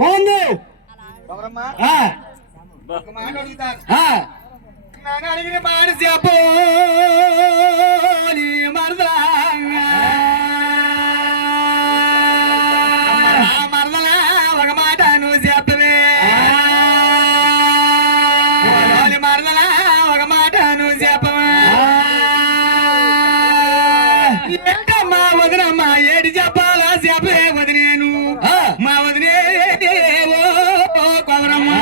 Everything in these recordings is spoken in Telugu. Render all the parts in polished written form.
బాగుంది. నన్ను అడిగిన మాట చెప్పు మరదలా మరదలా ఒక మాట నువ్వు చెప్పవే మరదలా ఒక మాట నువ్వు చెప్పవా ఏంటమ్మా వదినమ్మా ఏడు చెప్పాలా చెప్పే వదినేను మా వదినే కొమరమ్మా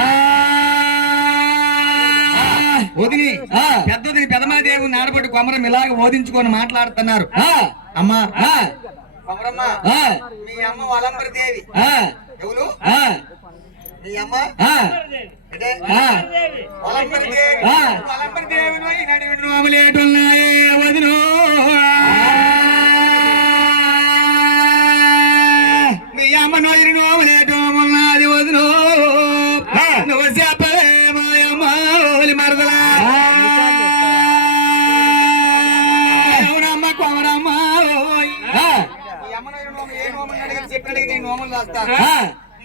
వదిని పెద్దది పెదమాదేవి నాడబడి కొమరం ఇలాగ ఓదించుకొని మాట్లాడుతున్నారు. అమ్మా కొమరమ్మ మీ అమ్మ వలంబరి దేవి ఎవరు మీ అమ్మ వలంబరి దేవి వలంబరి దేవి నడివిడి నోములేటున్నాయే వదిను మీ అమ్మ నోయిరి నోములేటోమున్నది వదిను నువ్వు చెప్పలే మాయమ్మ మరదలా అవునమ్మ కొమరమ్మ ఏ నోమని అడిగి చెప్పినడిగి నేను నోములు రాస్తాను.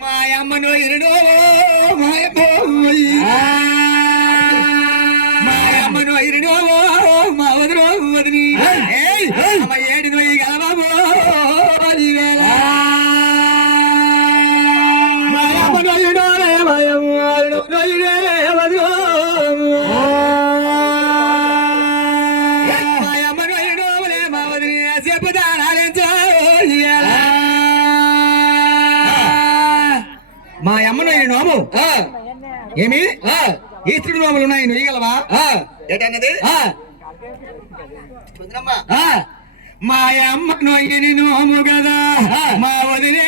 మా అమ్మ నోయిరి మా అమ్మ నోయిరి మా వదిన వదిని అమ్మ ఏడి నోయి గలబాబు మా అమ్మ నోయిరి మా అమ్మను నోము ఏమి ఈస్త్రుడు నోములు ఉన్నాయి నువ్వు ఇగలవా ఏంటన్నది మా అమ్మ నొయ్యని నోము కదా మా వదిలే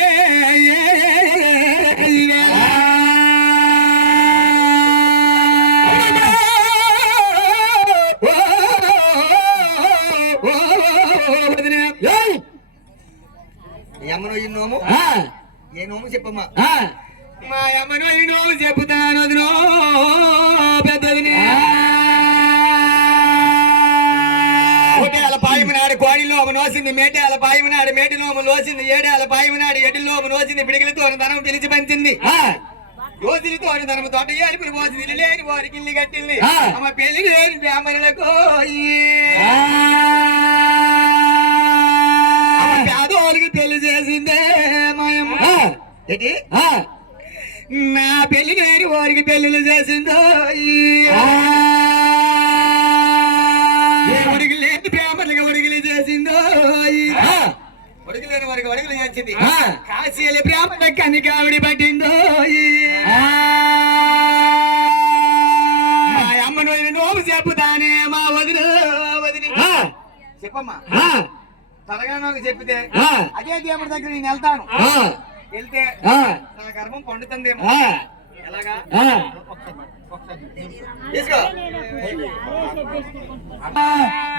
అమ్మ నొయ్యి నోము ఏ నోము చెప్పమ్మా మా అమ్మను ఈ నోము చెప్పుతాను వదినో పెద్దదిని ఒకటేళ్ళ పాయము నాడు కోడి లోము నోసింది మేటేళ్ళ పాయము నాడు మేటి నోము లోసింది ఏడేళ్ళ పాయము నాడు ఎడ్డి లోము నోసింది పిడికిలతో ధనం పిలిచి పంచింది యోజులతో ధనము తోట ఏడుపుని పోసింది లేని వారికి ఇల్లు కట్టింది అమ్మ పెళ్లి లేని బ్రాహ్మణులకు పేదోళ్ళకి పెళ్లి చేసిందే మాయమ్మ ఏంటి నా పెళ్లి లేని వారికి పెళ్లిళ్ళు చేసిందో ఒడికి లేని బ్రాహ్మణులకి ఒడిగిలి చేసిందో ఒడికి లేని వారికి ఒడిగిలి చేసింది కాశీల బ్రాహ్మణ కని కావిడి పట్టిందో మా అమ్మను నోము చెప్పుతానే మా వదిన వదిలి చెప్పమ్మా త్వరగా నాకు చెప్పితే అదే దేవుడి దగ్గర నేను వెళ్తాను వెళ్తే నా గర్భం పండుతుందేమో ఎలాగా తీసుకో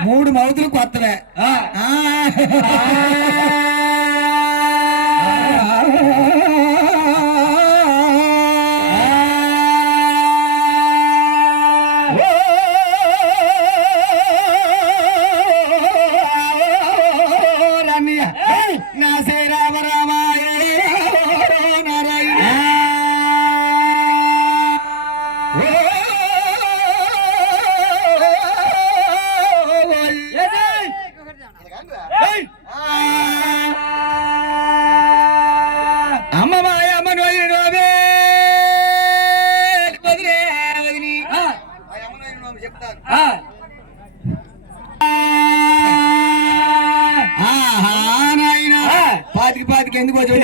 3 మౌతులు కొత్తవే నా శ్రీ రామ రామాయ నారాయణ అమ్మ మాయ అమ్మ నోయి నోబే వదిలే వదిలి అమ్మ నోయి నోబు చెప్తాను పాతికి ఎందుకు వచ్చి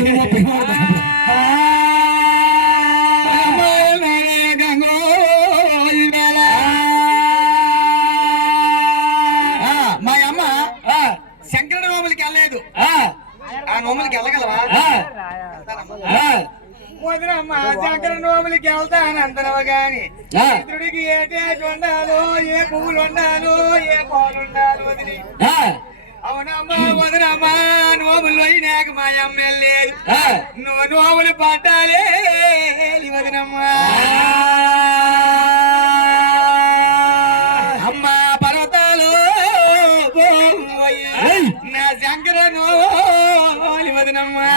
మా అమ్మ శంకర నోములకి వెళ్ళలేదు ఆ నోములకి వెళ్ళగలవా వదినమ్మా శంకర నోములకి వెళ్తాను అంతనవ గాని ఇతరుడికి ఏ టేస్ట్ వండాలో ఏ పువ్వులు వండాలో ఏ పాలు వండాలో వదిలి అవునమ్మా వదినమ్మా నోములు అయినాక మా అమ్మ లేదు నువ్వు నోములు పట్టాలే వదినమ్మా అమ్మ పర్వతాలు నా శంకర నోలి వదినమ్మా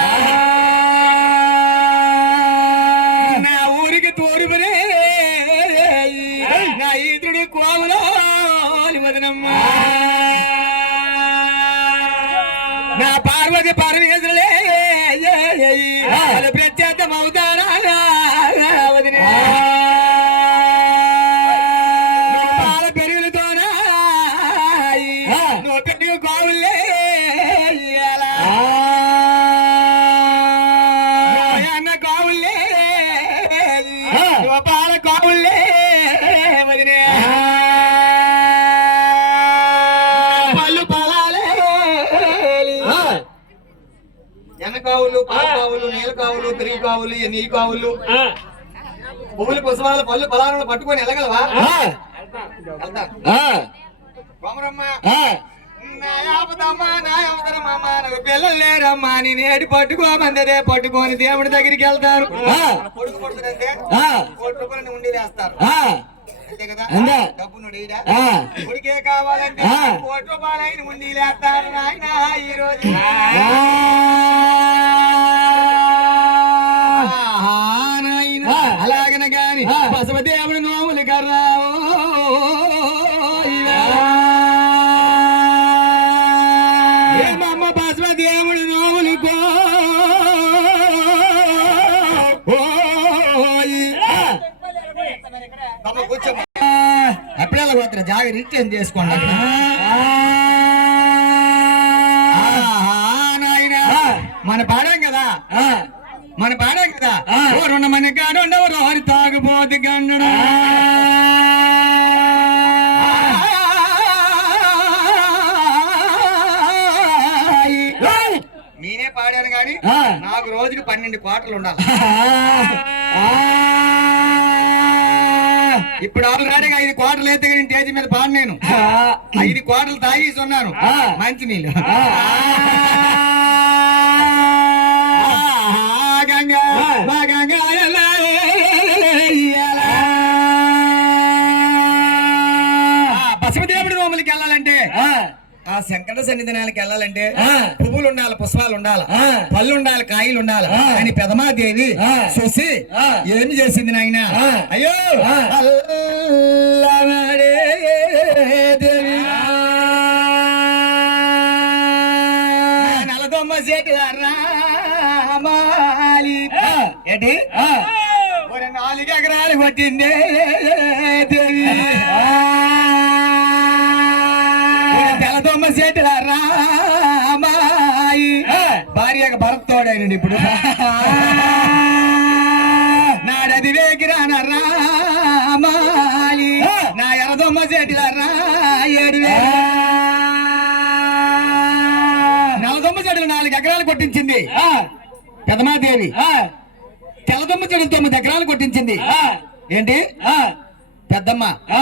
నా పార్వతి పరమేశ్వరులే ప్రత్యేకం అవుతారా వదిన పాల పెరుగులతోనా నువ్వు పెట్టి కావులే అన్న కావులే పాల కావులే వదినే కావులు పాల కావులు నీళ్ళ కావులు తిరిగి కావులు నీ కావులు పువ్వులు పుష్పాలు పళ్ళు ఫలాలను పట్టుకొని వెళ్ళగలవా పిల్లలు లేరమ్మా నేను ఏడు పట్టుకోమందే పట్టుకొని దేవుడి దగ్గరికి వెళ్తారు కొడుకు పడుతుందంటే కోటి రూపాయలు ఉండి వేస్తారు అంతే కదా డబ్బు కొడుకే కావాలంటే కోటి రూపాయలు అయిన ఉండి వేస్తారు నాయన ఈ రోజు అలాగన గాని బసవదేవుడు నోములు కర్రావు ఏమమ్మ బసవదేవుడు నోములు అప్పుడే పోతున్నా జాగ్రత్త రిటర్న్ చేసుకోండి మన పాడాం కదా రెండు మంది కాడుండవు హరి తాగుపోతి గండు నేనే పాడాను గాని నాకు రోజుకి 12 కోటలు ఉండాలి ఇప్పుడు ఆల్రెడీగా 5 కోటలు అయితే నేను స్టేజ్ మీద పాడు నేను 5 కోటలు తాగేసి ఉన్నాను మంచి నీళ్ళు బసవదేవుడి నోములకి వెళ్ళాలంటే ఆ శంకర సన్నిధానానికి వెళ్ళాలంటే పువ్వులు ఉండాలి పుష్పాలు ఉండాలి పళ్ళు ఉండాలి కాయలు ఉండాలి అని పెదమాదేవి చూసి ఏమి చేసింది నాయన అయ్యో నలదొమ్మ చేతి రామాలి ఏంటి 4 ఎకరాలు కొట్టిందే దేవి తెలదొమ్మ చేతి రామాయి భార్యగా భరత్ తోడైనండి ఇప్పుడు నాడది వేగిరాన రామాయి నా ఎరదొమ్మ చేతి రాయడివే నలదొమ్మ చెడులు 4 ఎకరాలు కొట్టించింది పెదమాదేవి తెల్లదొమ్మ చెడులు 9 ఎకరాలు కొట్టించింది ఏంటి పెద్దమ్మ